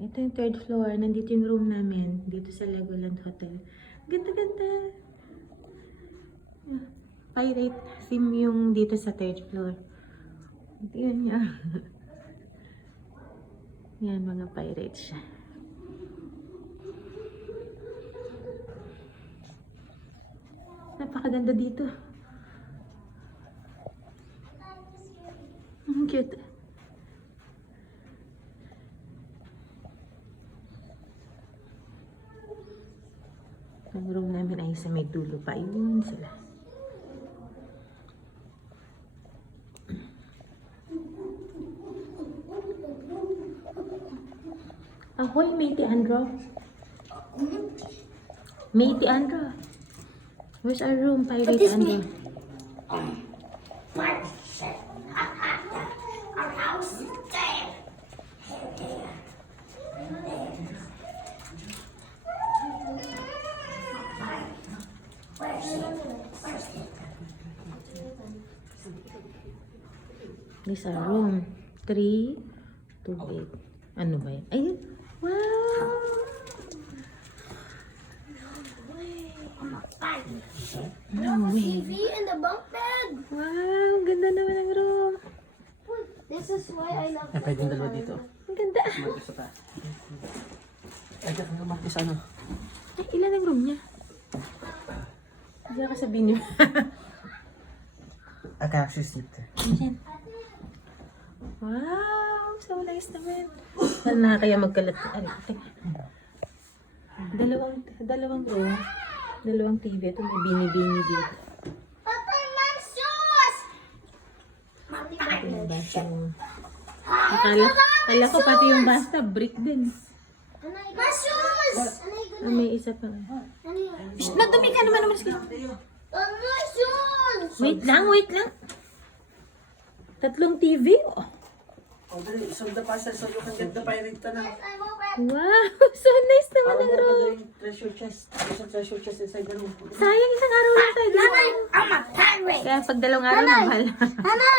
Ito yung third floor. Nandito yung room namin. Dito sa Legoland Hotel. Ganda-ganda. Pirate theme yung dito sa third floor. Ito yun niya. Yan, mga pirates siya. Napakaganda dito. Ang cute. Ang room namin ay sa may dulo pa. Yun sila. Ahoy, Matey Andro. Matey Andro. Where's our room, Pirate Andro? Our house is there. This our room. 3, 2, 8. Ano ba yan? Ayun. Wow! No way. TV in the bunk bed. Wow! Ang ganda naman ng room. This is why I love Ay, pwede yung dalawa dito. Ang ganda. Martis pa. Ay, kaya martis ano? Ay, ilan ang room niya? Diyan ka sabihin niyo. I can actually sleep there. Ayan. Wow! So nice naman. Saan na kaya magkalat? Ay, teka. Dalawang room. Dalawang TV. Ito may bini-bini dito. Papa, my shoes. Ito yung bathroom. Akala ko pati yung bathtub brick din. My shoes. Ah, may isa pa. Shh, nadumi ka naman naman. My shoes. Wait lang. 3 TV. Oh. Oh, dali. Solve the puzzle so you can get the pirate na. I'm open. Wow! So nice naman ang room. Yung treasure chest. There's a treasure chest inside the room. Sayang isang araw lang tayo. I'm a pirate. Kaya pag 2 araw na mahal. Nanay.